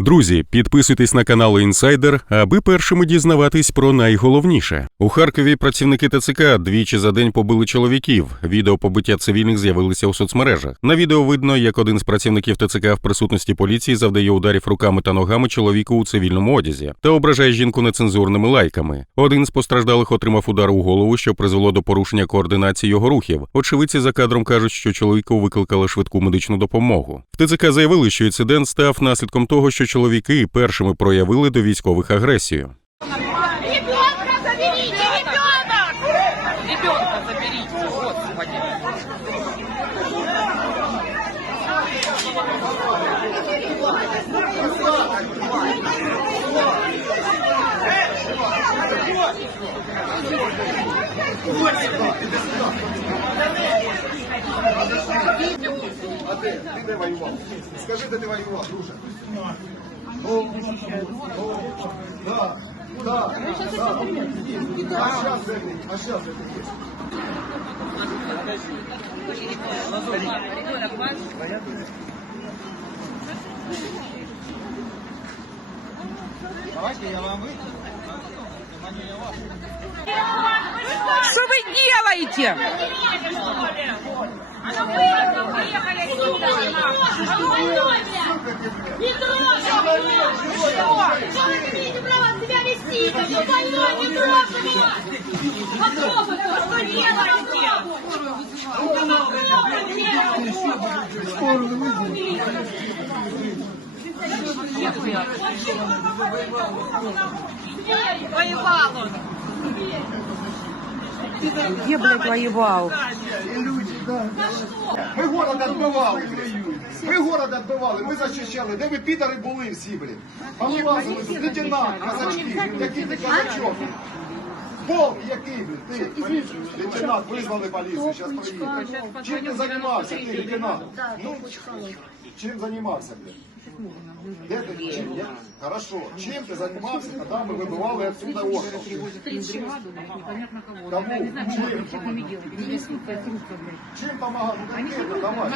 Друзі, підписуйтесь на канал Інсайдер, аби першими дізнаватись про найголовніше. У Харкові працівники ТЦК двічі за день побили чоловіків. Відео побиття цивільних з'явилися у соцмережах. На відео видно, як один з працівників ТЦК в присутності поліції завдає ударів руками та ногами чоловіку у цивільному одязі та ображає жінку нецензурними лайками. Один з постраждалих отримав удар у голову, що призвело до порушення координації його рухів. Очевидці за кадром кажуть, що чоловіку викликали швидку медичну допомогу. В ТЦК заявили, що інцидент став наслідком того, що чоловіки першими проявили до військових агресію. Ти де воював? Скажи, де ти воював, друже? Да, да, да. А сейчас это, а сейчас это есть. Что вы делаете? Не трогай меня! Что вы имеете права себя вести? Как вы больной, не трогай меня! Попробуй, что делаете? Попробуй меня! Воевал он. Где, блядь, воевал? Ми город відбивали. Ми город відбивали, ми зачищали, Де ви підари були всі, блін? Повилазили тут, лейтенант, казачки. Який ти казачок? Полк який, ти? Лейтенант, визвали поліцію, зараз приїде. Чим ти займався, ти, лейтенант? Ну, чим займався, блін? Де ти? Чим? Я- Хорошо. Чим ти займався, коли ми вибивали отсюда остров? Кому? Чим? Чим помагав? Ну, конкретно, давай.